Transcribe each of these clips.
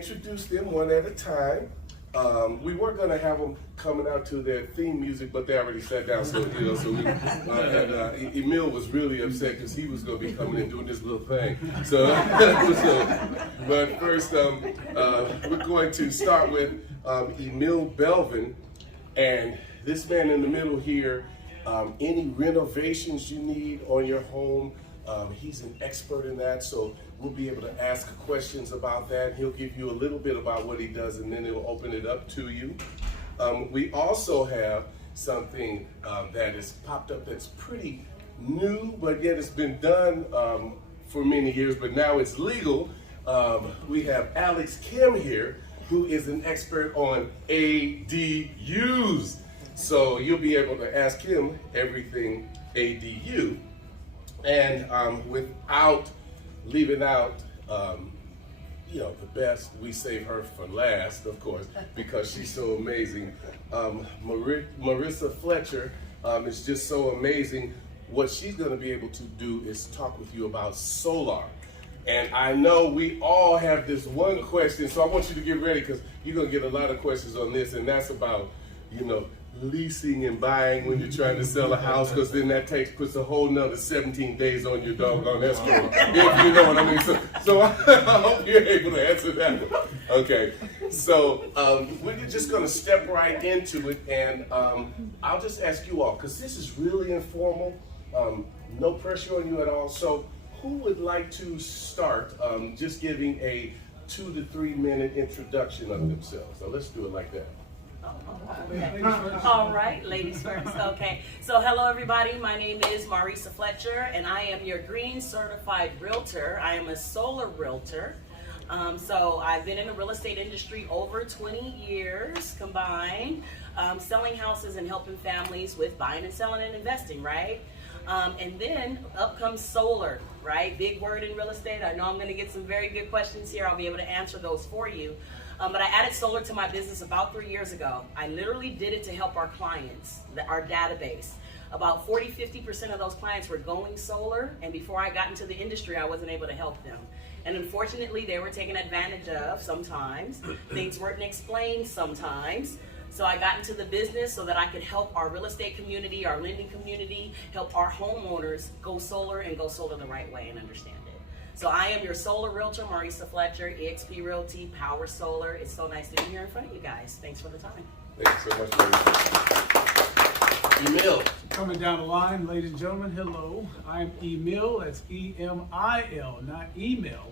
introduce them one at a time. We were going to have them coming out to their theme music, but they already sat down. So Emil was really upset because he was going to be coming and doing this little thing. But first, we're going to start with Emil Belvin, and this man in the middle here. Any renovations you need on your home, he's an expert in that, so we'll be able to ask questions about that. He'll give you a little bit about what he does, and then he'll open it up to you. We also have something that has popped up that's pretty new, but yet it's been done for many years, but now it's legal. We have Alex Kim here, who is an expert on ADUs. So you'll be able to ask him everything ADU. And without leaving out, the best, we save her for last, of course, because she's so amazing. Marissa Fletcher is just so amazing. What she's going to be able to do is talk with you about solar. And I know we all have this one question, so I want you to get ready because you're going to get a lot of questions on this, and that's about, leasing and buying when you're trying to sell a house, because then that puts a whole nother 17 days on your doggone escrow, if you know what I mean. So I hope you're able to answer that one. Okay, so we're just going to step right into it, and I'll just ask you all, because this is really informal, no pressure on you at all. So who would like to start just giving a 2 to 3 minute introduction of themselves? So let's do it like that. All right, ladies first. Okay, so hello everybody. My name is Marissa Fletcher, and I am your green certified realtor. I am a solar realtor. So I've been in the real estate industry over 20 years combined, selling houses and helping families with buying and selling and investing, right? And then up comes solar, right? Big word in real estate. I know I'm going to get some very good questions here. I'll be able to answer those for you. But I added solar to my business about 3 years ago. I literally did it to help our clients, our database. About 40–50% of those clients were going solar, and before I got into the industry, I wasn't able to help them. And unfortunately, they were taken advantage of sometimes. Things weren't explained sometimes. So I got into the business so that I could help our real estate community, our lending community, help our homeowners go solar and go solar the right way and understand it. So I am your solar realtor, Marissa Fletcher, eXp Realty, Power Solar. It's so nice to be here in front of you guys. Thanks for the time. Thanks so much, Emil. Coming down the line, ladies and gentlemen, hello. I'm Emil, that's E-M-I-L, not email.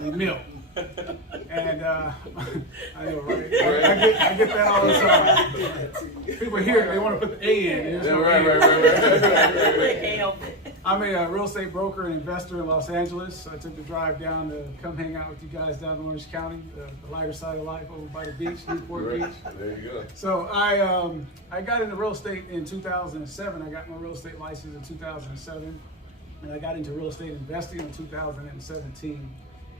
Emil. And I know, right? I get that all the time. People here, they want to put the A in. Right. I'm a real estate broker and investor in Los Angeles. I took the drive down to come hang out with you guys down in Orange County, the lighter side of life over by the beach, Newport Beach. There you go. So I got into real estate in 2007. I got my real estate license in 2007, and I got into real estate investing in 2017.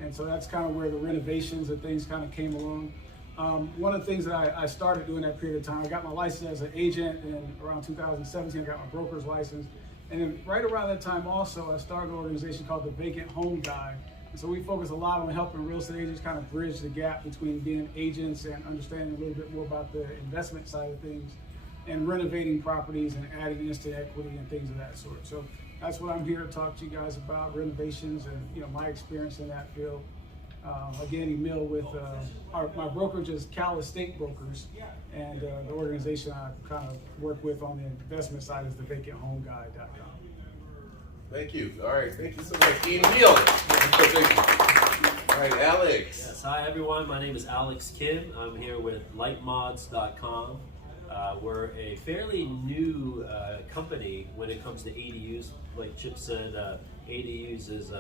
And so that's kind of where the renovations and things kind of came along. One of the things that I started doing that period of time, I got my license as an agent, and around 2017 I got my broker's license. And then right around that time also, I started an organization called the Vacant Home Guide. And so we focus a lot on helping real estate agents kind of bridge the gap between being agents and understanding a little bit more about the investment side of things and renovating properties and adding instant equity and things of that sort. So that's what I'm here to talk to you guys about, renovations and my experience in that field. Again, Emil with my brokerage is Cal Estate Brokers, and the organization I kind of work with on the investment side is the VacantHomeGuide.com. Thank you. All right, thank you so much, Emil. All right, Alex. Yes, hi everyone. My name is Alex Kim. I'm here with Lytemods.com. We're a fairly new company when it comes to ADUs. Like Chip said, ADUs is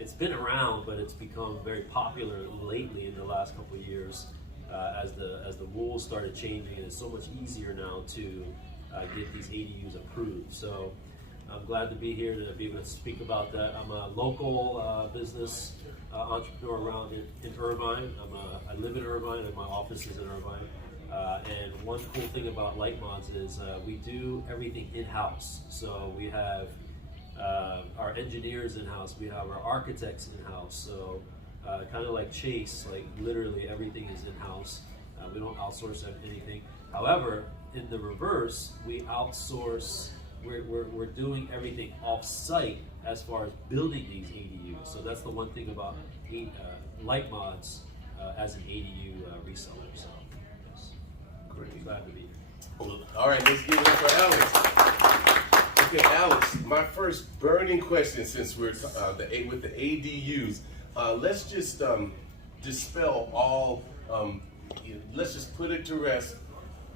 it's been around, but it's become very popular lately in the last couple of years as the rules started changing, and it's so much easier now to get these ADUs approved. So I'm glad to be here to be able to speak about that. I'm a local business entrepreneur around in Irvine. I live in Irvine, and my office is in Irvine. And one cool thing about Lytemods is we do everything in-house. So we have our engineers in-house, we have our architects in-house. So kind of like Chase, like literally everything is in-house. We don't outsource anything. However, in the reverse, we outsource. We're doing everything off-site as far as building these ADUs. So that's the one thing about Lytemods as an ADU reseller. So yes. Great. Glad to be here. All right, let's give it up for Alex. Okay, Alex, my first burning question, since we're with the ADUs, let's just dispel all. Let's just put it to rest.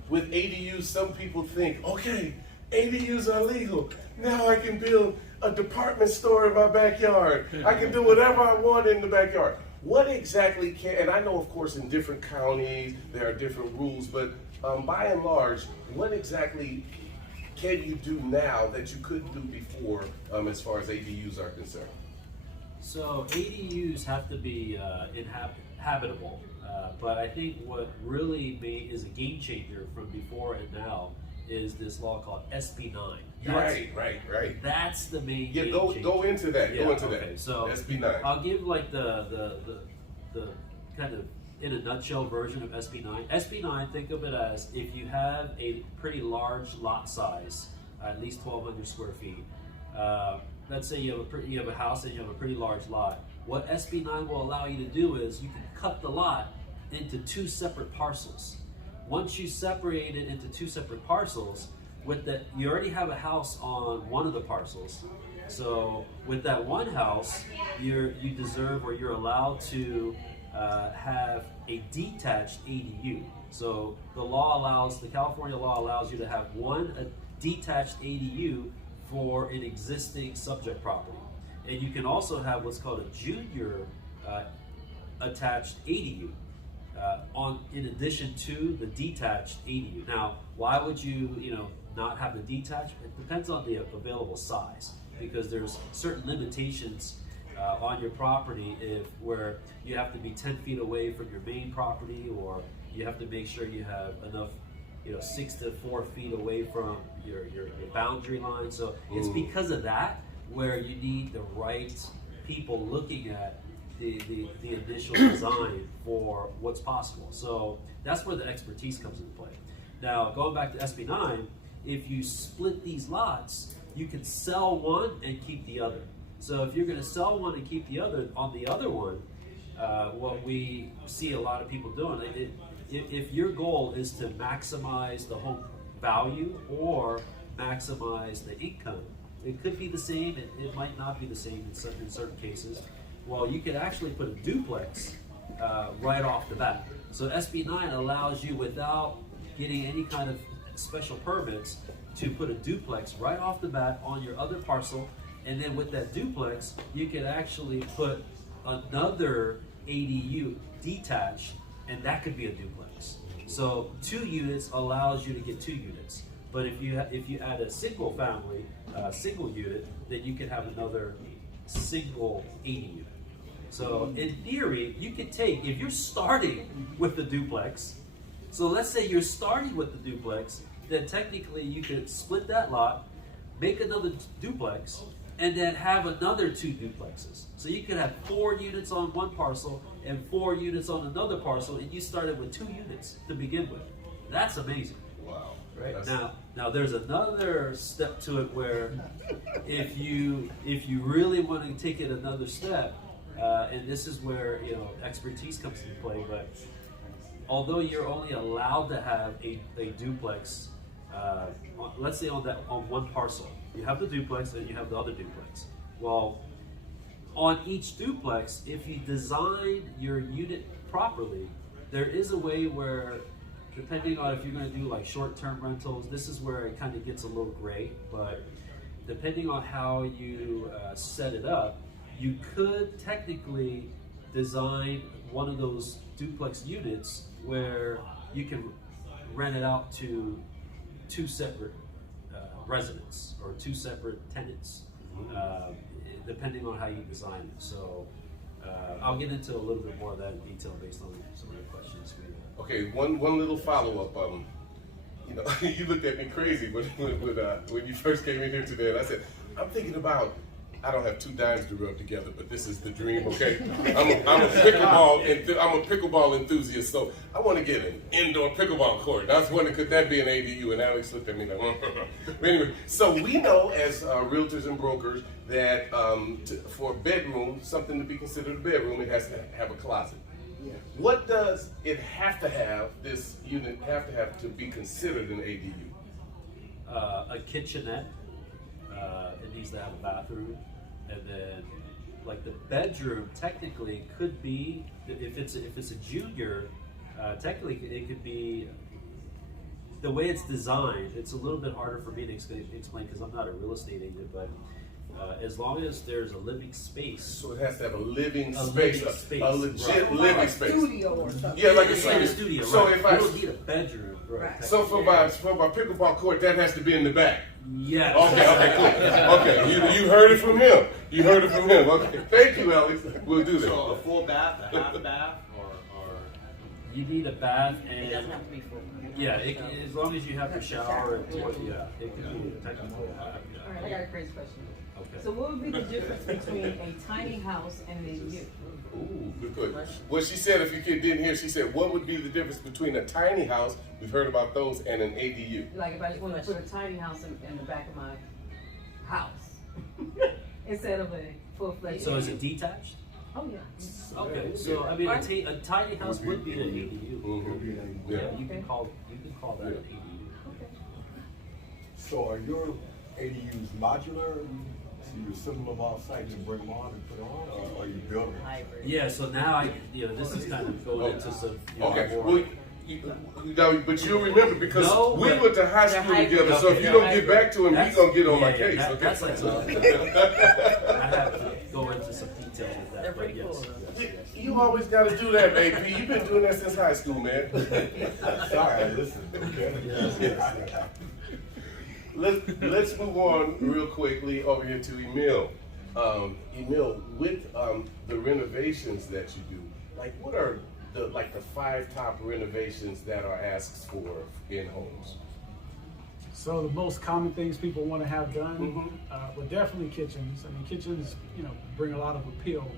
With ADUs, some people think, okay, ADUs are legal. Now I can build a department store in my backyard. I can do whatever I want in the backyard. What exactly and I know, of course, in different counties, there are different rules, but by and large, what exactly can you do now that you couldn't do before as far as ADUs are concerned? So ADUs have to be habitable, but I think what really is a game changer from before and now is this law called SB 9. Right. That's the main. Yeah, game go changer. into that. Yeah, go into okay. that. So SB 9. I'll give like the kind of in a nutshell version of SB 9. SB 9, think of it as if you have a pretty large lot size, at least 1,200 square feet. Let's say you have a house and you have a pretty large lot. What SB 9 will allow you to do is you can cut the lot into 2 separate parcels. Once you separate it into 2 separate parcels, you already have a house on one of the parcels. So with that one house, you deserve or you're allowed to have a detached ADU. So the California law allows you to have a detached ADU for an existing subject property. And you can also have what's called a junior attached ADU in addition to the detached ADU. Now, why would you not have the detached? It depends on the available size, because there's certain limitations on your property where you have to be 10 feet away from your main property, or you have to make sure you have enough 6 to 4 feet away from your boundary line. So it's because of that where you need the right people looking at the initial design for what's possible. So that's where the expertise comes into play. Now, going back to SB 9, if you split these lots, you can sell one and keep the other. So if you're going to sell one and keep the other, on the other one, what we see a lot of people doing, if your goal is to maximize the home value or maximize the income, it could be the same, it might not be the same in certain cases. Well, you could actually put a duplex right off the bat. So SB 9 allows you, without getting any kind of special permits, to put a duplex right off the bat on your other parcel, and then with that duplex, you could actually put another ADU detached, and that could be a duplex. So 2 units allows you to get 2 units. But if you add a single family, single unit, then you can have another single ADU. So in theory, you could take, if you're starting with the duplex, so let's say you're starting with the duplex, then technically you could split that lot, make another duplex, and then have another 2 duplexes. So you could have 4 units on one parcel and 4 units on another parcel, and you started with 2 units to begin with. That's amazing. Wow. Right? Now there's another step to it where if you really want to take it another step, and this is where expertise comes into play, but although you're only allowed to have a duplex, let's say on one parcel, you have the duplex and you have the other duplex. Well, on each duplex, if you design your unit properly, there is a way where, depending on if you're going to do like short-term rentals, this is where it kind of gets a little gray, but depending on how you set it up, you could technically design one of those duplex units where you can rent it out to 2 separate residents or 2 separate tenants, depending on how you design it. So I'll get into a little bit more of that in detail based on some of the questions. Okay, one little follow-up. You looked at me crazy when you first came in here today, and I said, I'm thinking about I don't have 2 dimes to rub together, but this is the dream, okay? I'm a pickleball enthusiast, so I want to get an indoor pickleball court. I was wondering, could that be an ADU? And Alex looked at me like, but anyway, so we know as realtors and brokers that for a bedroom, something to be considered a bedroom, it has to have a closet. Yes. What does it have to have, this unit have to be considered an ADU? A kitchenette. It needs to have a bathroom, and then like the bedroom technically could be, if it's a junior, technically it could be, the way it's designed. It's a little bit harder for me to explain because I'm not a real estate agent, but as long as there's a living space. So it has to have a living A space, living space, a legit right. living Like a space. studio or something. Yeah, like a It's like a studio. studio, So right? if I- You don't need a bedroom, right? So for my pickleball court, that has to be in the back. Yes. Okay, cool. Okay, you heard it from him. You heard it from him. Okay, thank you, Alex. We'll do So a that. full bath, a half bath, or You need a bath It doesn't and have to be full. yeah, as long as you have the shower and toilet, yeah, it could be technically a bath. Yeah. All right, I got a crazy question. Okay. So what would be the difference between a tiny house and an ADU? Ooh, good. Well, she said, if you kid didn't hear, she said, what would be the difference between a tiny house, we've heard about those, and an ADU? Like if I just want to put a tiny house in the back of my house instead of a full-fledged. So is ADU. it detached? Oh, yeah. Okay, so I mean, a tiny house would be an ADU. Mhm. Yeah, Yeah. you can call that an ADU. Okay. So are your ADUs modular? So you assemble them off site and bring them on and put on, or are you building them? Hybrid. Yeah, so now this is kind of going into some, Okay, more. well, but you'll remember because No, we but- went to high They're school hybrid. together, so if Okay, you yeah. don't get back to him, he's gonna get on my yeah, case, that- okay? That's like I have to go into some detail with that. They're but pretty yes, cool. yes, yes. You always gotta do that, baby. You've been doing that since high school, man. Sorry, I listened, okay? Let's move on real quickly over here to Emil. Emil, with the renovations that you do, like what are the 5 top renovations that are asked for in homes? So the most common things people want to have done, Mhm. were definitely kitchens. I mean, kitchens, bring a lot of appeal.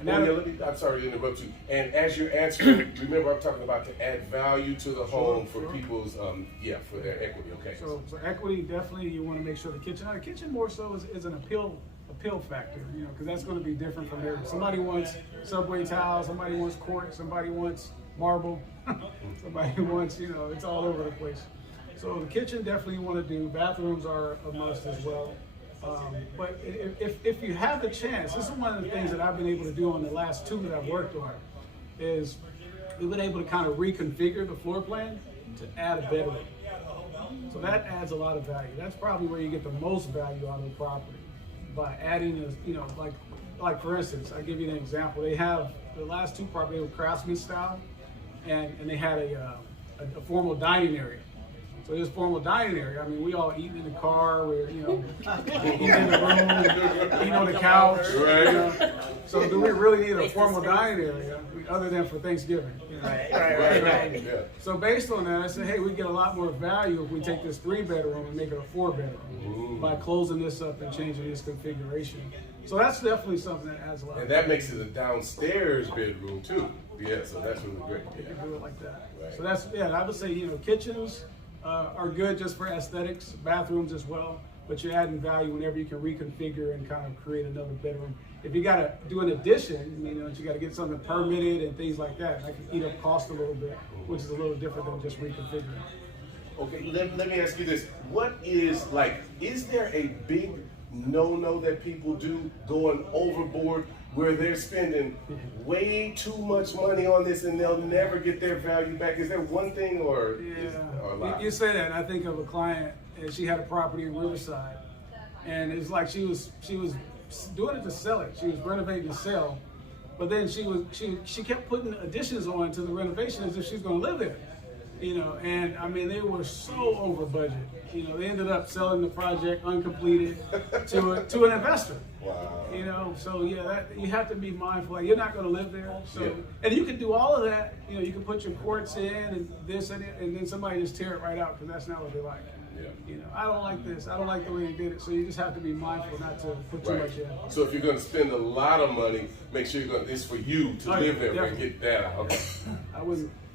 And Oh, that- yeah, I'm sorry to interrupt you. And as you're answering, remember I'm talking about to add value to the home for sure. people's, for their equity, okay? So equity, definitely you want to make sure the kitchen. Now, the kitchen more so is an appeal factor, because that's going to be different from everyone. Somebody wants subway tile, somebody wants quartz, somebody wants marble, somebody wants, it's all over the place. So the kitchen definitely you want to do. Bathrooms are a must as well. But if you have the chance, this is one of the things that I've been able to do on the last 2 that I've worked on, is we've been able to kind of reconfigure the floor plan to add a bedroom. So that adds a lot of value. That's probably where you get the most value out of the property, by adding like for instance, I'll give you an example. They have the last 2 properties were craftsman style, and they had a formal dining area. So this formal dining area, I mean, we all eating in the car, we're, eating in the room, eating on the couch. Right. So do we really need a formal dining area other than for Thanksgiving? Right. Yeah. So based on that, I said, hey, we get a lot more value if we take this 3-bedroom and make it a 4-bedroom by closing this up and changing this configuration. So that's definitely something that adds a lot. And that makes it a downstairs bedroom too. Yeah, so that's really great. You Yeah. can do it like that. Right. So that's, I would say, kitchens are good just for aesthetics, bathrooms as well, but you're adding value whenever you can reconfigure and kind of create another bedroom. If you gotta do an addition, you gotta get something permitted and things like that. That can eat up cost a little bit, which is a little different than just reconfiguring. Okay, let me ask you this. Is there a big no-no that people do going overboard where they're spending way too much money on this and they'll never get their value back? Is there one thing or is or a lot? You say that, and I think of a client, and she had a property in Riverside, and it's like she was doing it to sell it. She was renovating to sell, but then she kept putting additions on to the renovation as if she's going to live there. And I mean, they were so over budget. They ended up selling the project uncompleted to an investor. Wow. So yeah, you have to be mindful. Like, you're not going to live there. So, Yeah. and you can do all of that. You can put your quartz in and this and it, and then somebody just tear it right out because that's not what they like. Yeah. You know, I don't like this. I don't like the way they did it. So you just have to be mindful not to put too Right. much in. So if you're going to spend a lot of money, make sure it's for you to Oh, live there and definitely. get that out. Okay.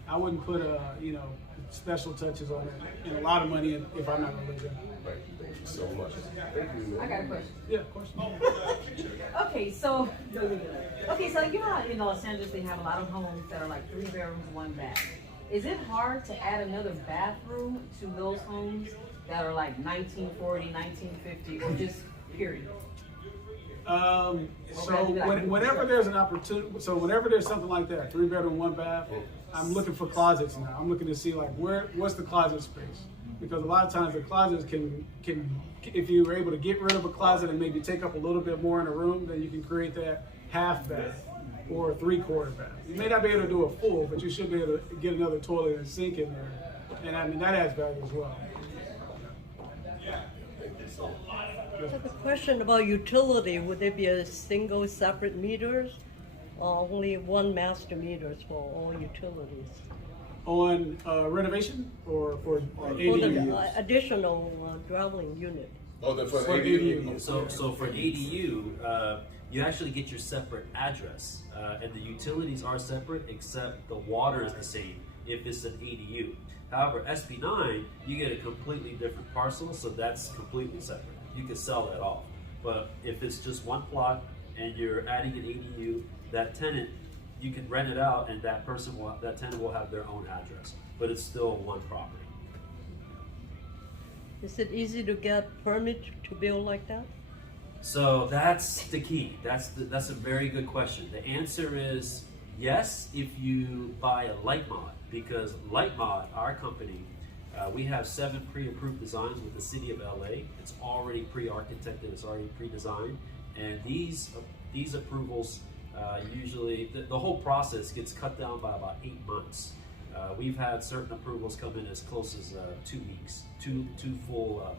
I wouldn't put you know, special touches on it and a lot of money in if I'm not gonna live there. Right. Thank you so much. Thank you, man. I got a question. Yeah, of course. Okay, so you know how in Los Angeles they have a lot of homes that are like 3 bedrooms, 1 bath. Is it hard to add another bathroom to those homes that are like 1940, 1950, or just period? Whenever there's an opportunity, so whenever there's something like that, 3 bedroom, 1 bath, I'm looking for closets now. I'm looking to see like what's the closet space, because a lot of times the closets can if you were able to get rid of a closet and maybe take up a little bit more in a room, then you can create that half bath or a 3/4 bath. You may not be able to do a full, but you should be able to get another toilet and sink in there, and I mean that adds value as well. I have a question about utility. Would there be a single separate meters or only one master meters for all utilities? On renovation or for For ADU? the additional dwelling unit? Oh, for the For ADU. ADU. So for an ADU, you actually get your separate address, and the utilities are separate, except the water is the same if it's an ADU. However, SB9, you get a completely different parcel, so that's completely separate. You can sell that off. But if it's just one plot and you're adding an ADU, that tenant, you can rent it out, and that tenant will have their own address, but it's still one property. Is it easy to get permit to build like that? So that's the key. That's a very good question. The answer is yes, if you buy a Lytemod, because Lytemod, our company, we have 7 pre-approved designs with the city of LA. It's already pre-architected, it's already pre-designed, and these approvals usually the whole process gets cut down by about 8 months. We've had certain approvals come in as close as 2 weeks, two full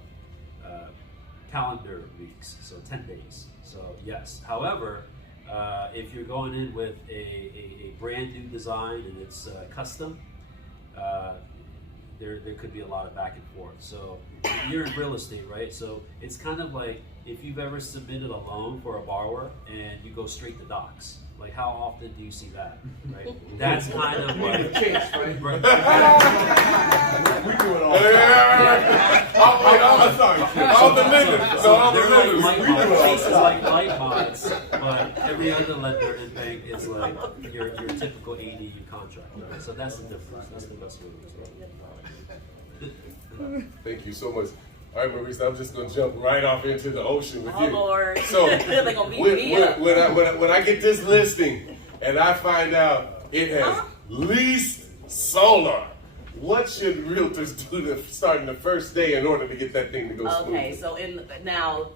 calendar weeks, so 10 days. So yes. However, if you're going in with a brand new design and it's custom, there could be a lot of back and forth. So you're in real estate, right? So it's kind of like if you've ever submitted a loan for a borrower and you go straight to docs. Like how often do you see that, right? That's kind of like The case, right? right. We do it all the time. I'm sorry. All the lenders. No, all the They're like lenders. light We do mods. it all Cases the time. like light mods, but every other lender and bank is like your typical ADU contract. Right? So that's the difference. That's the best way to describe it. Thank you so much. All right, Marissa, I'm just gonna jump right off into the ocean with Oh, you. Lord. So They're gonna beat me up. when I get this listing and I find out it has leased solar, what should realtors do to starting the first day in order to get that thing to go smoothly? Okay, so now,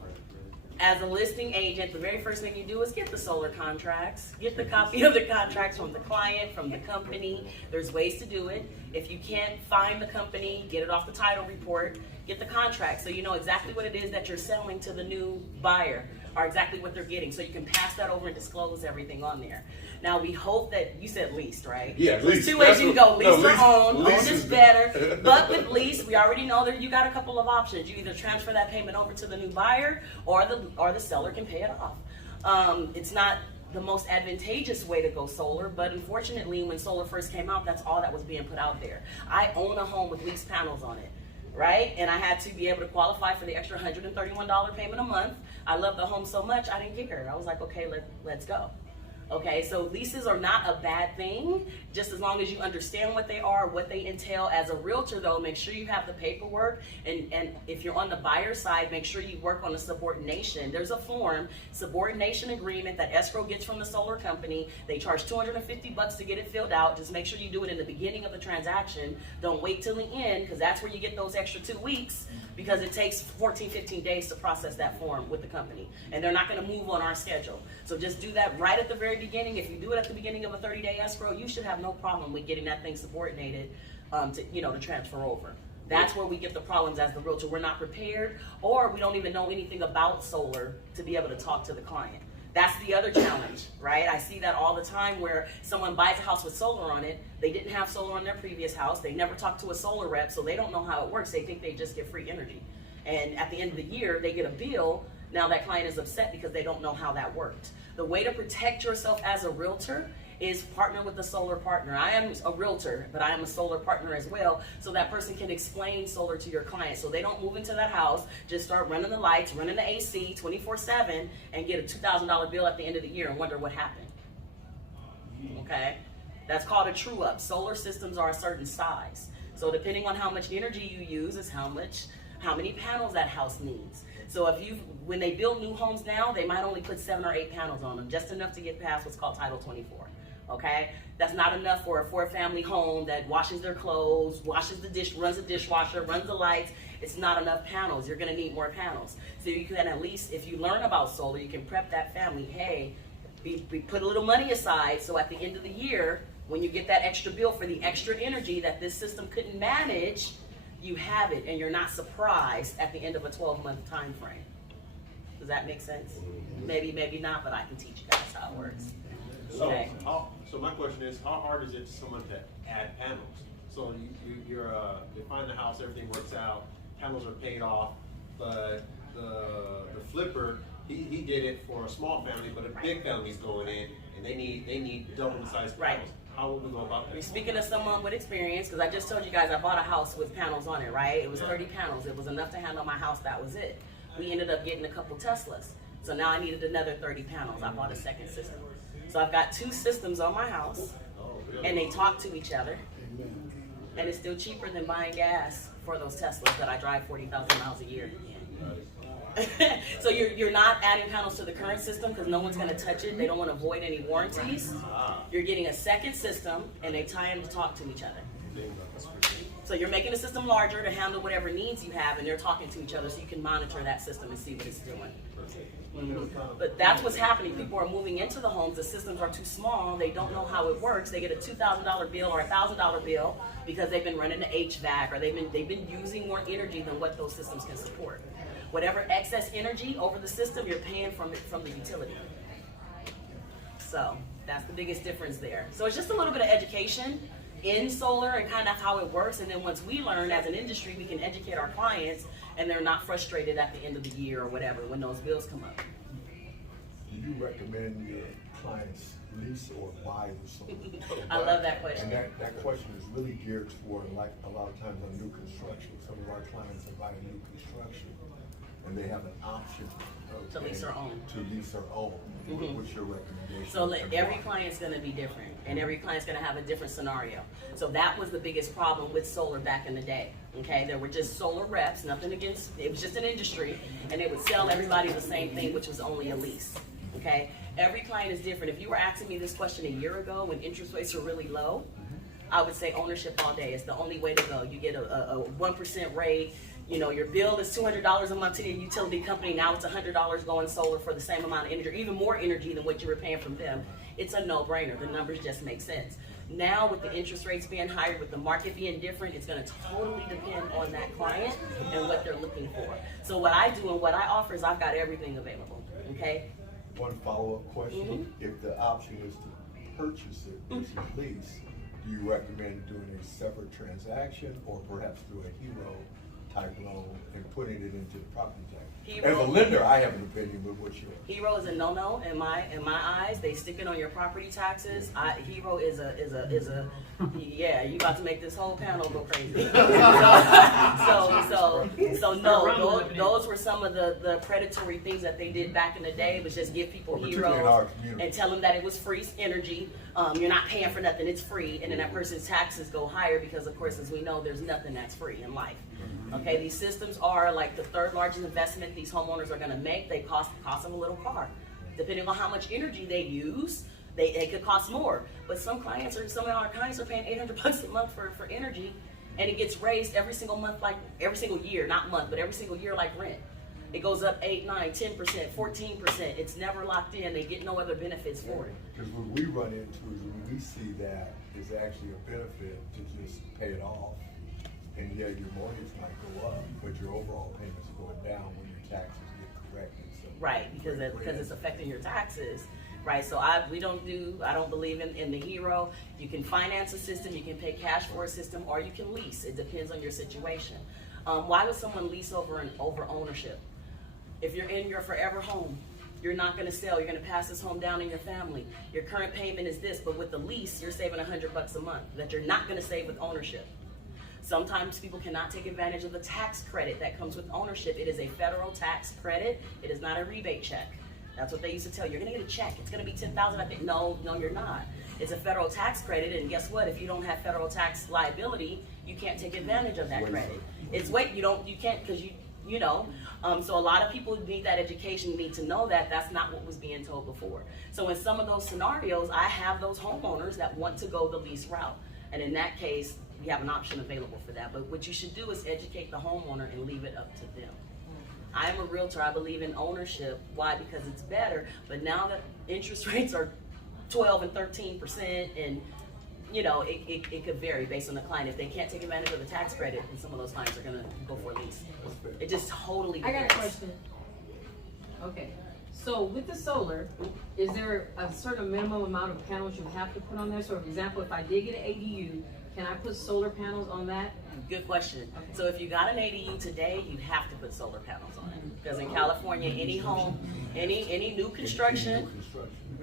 as a listing agent, the very first thing you do is get the solar contracts. Get the copy of the contracts from the client, from the company. There's ways to do it. If you can't find the company, get it off the title report. Get the contract so you know exactly what it is that you're selling to the new buyer, or exactly what they're getting, so you can pass that over and disclose everything on there. Now we hope that you said leased, right? Yeah, There's leased. 2 ways you can go: lease or own. lease Own is is better, but with lease, we already know that you got a couple of options. You either transfer that payment over to the new buyer, or the seller can pay it off. It's not the most advantageous way to go solar, but unfortunately, when solar first came out, that's all that was being put out there. I own a home with leased panels on it. Right? And I had to be able to qualify for the extra $131 payment a month. I love the home so much, I didn't care. I was like, okay, let's go. Okay, so leases are not a bad thing, just as long as you understand what they are, what they entail. As a realtor, though, make sure you have the paperwork, and if you're on the buyer side, make sure you work on the subordination. There's a form, subordination agreement, that escrow gets from the solar company. They charge $250 to get it filled out. Just make sure you do it in the beginning of the transaction. Don't wait till the end, because that's where you get those extra 2 weeks, because it takes 14, 15 days to process that form with the company, and they're not going to move on our schedule. So just do that right at the very beginning. If you do it at the beginning of a 30-day escrow, you should have no problem with getting that thing subordinated to transfer over. That's where we get the problems as the realtor. We're not prepared, or we don't even know anything about solar to be able to talk to the client. That's the other challenge, right? I see that all the time where someone buys a house with solar on it. They didn't have solar on their previous house. They never talked to a solar rep, so they don't know how it works. They think they just get free energy. And at the end of the year, they get a bill. Now that client is upset because they don't know how that worked. The way to protect yourself as a realtor is partner with a solar partner. I am a realtor, but I am a solar partner as well, so that person can explain solar to your client so they don't move into that house, just start running the lights, running the AC 24/7, and get a $2,000 bill at the end of the year and wonder what happened. Okay? That's called a true up. Solar systems are a certain size. So depending on how much energy you use is how many panels that house needs. So when they build new homes now, they might only put 7 or 8 panels on them, just enough to get past what's called Title 24. Okay, that's not enough for a 4-family home that washes their clothes, washes the dish, runs the dishwasher, runs the lights. It's not enough panels. You're gonna need more panels. So you can at least, if you learn about solar, you can prep that family. Hey, we put a little money aside, so at the end of the year, when you get that extra bill for the extra energy that this system couldn't manage, you have it, and you're not surprised at the end of a 12-month time frame. Does that make sense? Maybe, maybe not, but I can teach you guys how it works. So, Okay. so my question is, how hard is it to someone to add panels? So you find the house, everything works out, panels are paid off, but the flipper, he did it for a small family, but a big family's going in, and they need double the size Right. panels. How would we go about We're that? speaking to someone with experience, because I just told you guys I bought a house with panels on it, right? It was 30 panels. It was enough to handle my house. That was it. We ended up getting a couple Teslas. So now I needed another 30 panels. I bought a second system. So I've got 2 systems on my house, and they talk to each other. And it's still cheaper than buying gas for those Teslas that I drive 40,000 miles a year. So you're not adding panels to the current system because no one's going to touch it. They don't want to void any warranties. You're getting a second system, and they tie them to talk to each other. So you're making the system larger to handle whatever needs you have, and they're talking to each other so you can monitor that system and see what it's doing. But that's what's happening. People are moving into the homes. The systems are too small. They don't know how it works. They get a $2,000 bill or a $1,000 bill because they've been running the HVAC or they've been using more energy than what those systems can support. Whatever excess energy over the system, you're paying from the utility. So that's the biggest difference there. So it's just a little bit of education in solar and kind of how it works. And then once we learn as an industry, we can educate our clients and they're not frustrated at the end of the year or whatever when those bills come up. Do you recommend your clients lease or buy the solar? I love that question. And that question is really geared toward, like, a lot of times on new construction. Some of our clients are buying new construction and they have an option To lease or own. To lease or own. What's your recommendation? So every client's going to be different, and every client's going to have a different scenario. So that was the biggest problem with solar back in the day. Okay, there were just solar reps, nothing against, it was just an industry, and they would sell everybody the same thing, which was only a lease. Okay, every client is different. If you were asking me this question a year ago when interest rates were really low, I would say ownership all day. It's the only way to go. You get a 1% rate. You know, your bill is $200 a month to your utility company. Now it's $100 going solar for the same amount of energy, or even more energy than what you were paying from them. It's a no-brainer. The numbers just make sense. Now with the interest rates being higher, with the market being different, it's going to totally depend on that client and what they're looking for. So what I do and what I offer is I've got everything available. Okay. One follow-up question. If the option is to purchase it versus lease, do you recommend doing a separate transaction or perhaps through a HERO type loan and putting it into the property tax? As a lender, I have an opinion, but what's yours? HERO is a no-no in my eyes. They stick it on your property taxes. HERO is a yeah. You about to make this whole panel go crazy. So no. Those were some of the predatory things that they did back in the day. It was just give people HEROs and tell them that it was free energy. You're not paying for nothing. It's free, and then that person's taxes go higher because, of course, as we know, there's nothing that's free in life. Okay, these systems are like the 3rd largest investment these homeowners are going to make. They cost them a little car. Depending on how much energy they use, they could cost more. But some of our clients are paying $800 a month for energy, and it gets raised every single month, like every single year, not month, but every single year like rent. It goes up 8, 9, 10%, 14%. It's never locked in. They get no other benefits for it. Because what we run into is when we see that, it's actually a benefit to just pay it off. And yeah, your mortgage might go up, but your overall payments are going down when your taxes get corrected. So right? Because it's affecting your taxes, right? So I don't believe in the hero. You can finance a system, you can pay cash for a system, or you can lease. It depends on your situation. Why would someone lease over ownership? If you're in your forever home, you're not going to sell. You're going to pass this home down in your family. Your current payment is this, but with the lease, you're saving $100 a month that you're not going to save with ownership. Sometimes people cannot take advantage of the tax credit that comes with ownership. It is a federal tax credit. It is not a rebate check. That's what they used to tell you. You're going to get a check. It's going to be $10,000. I think no, you're not. It's a federal tax credit, and guess what? If you don't have federal tax liability, you can't take advantage of that credit. You can't because you know. So a lot of people need that education, need to know that that's not what was being told before. So in some of those scenarios, I have those homeowners that want to go the lease route. And in that case, we have an option available for that. But what you should do is educate the homeowner and leave it up to them. I am a realtor. I believe in ownership. Why? Because it's better. But now that interest rates are 12 and 13%, and you know, it could vary based on the client. If they can't take advantage of the tax credit, then some of those clients are gonna go for a lease. It just totally I varies. got a question. Okay, so with the solar, is there a certain minimum amount of panels you have to put on there? So for example, if I did get an ADU, can I put solar panels on that? Good question. Okay. So if you got an ADU today, you have to put solar panels on it. Because in California, any home, any new construction,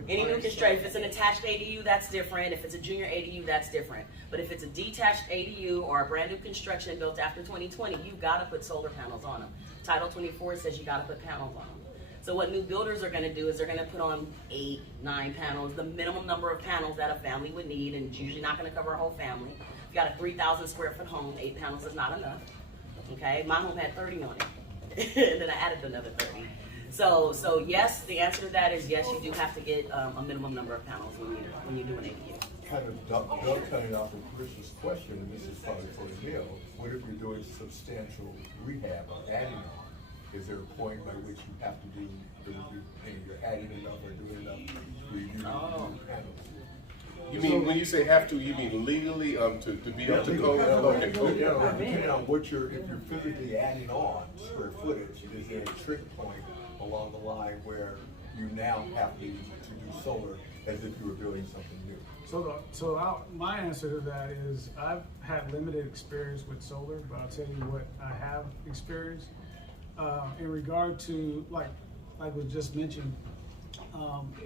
if it's an attached ADU, that's different. If it's a junior ADU, that's different. But if it's a detached ADU or a brand new construction built after 2020, you gotta put solar panels on them. Title 24 says you gotta put panels on them. So what new builders are gonna do is they're gonna put on 8, 9 panels, the minimum number of panels that a family would need, and it's usually not gonna cover a whole family. If you got a 3,000 square foot home, 8 panels is not enough. Okay, my home had 30 on it, and then I added another 30. So yes, the answer to that is yes, you do have to get a minimum number of panels when you do an ADU. Kind of dovetailing off of Marissa's question, and this is probably for Emil, what if you're doing substantial rehab or adding on? Is there a point by which you have to do, you're adding enough or doing enough where you do panels? You mean, when you say have to, you mean legally, to be up to code? Okay. Depending on what if you're physically adding on square footage, is there a trick point along the line where you now have to do solar as if you were building something new? My answer to that is I've had limited experience with solar, but I'll tell you what I have experienced. In regard to, like was just mentioned,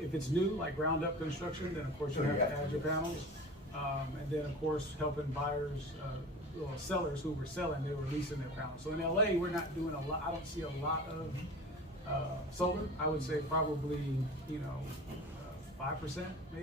if it's new, like ground up construction, then of course you have to add your panels. And then of course helping buyers, sellers who were selling, they were leasing their panels. So in LA, we're not doing a lot, I don't see a lot of solar. I would say probably, 5% maybe.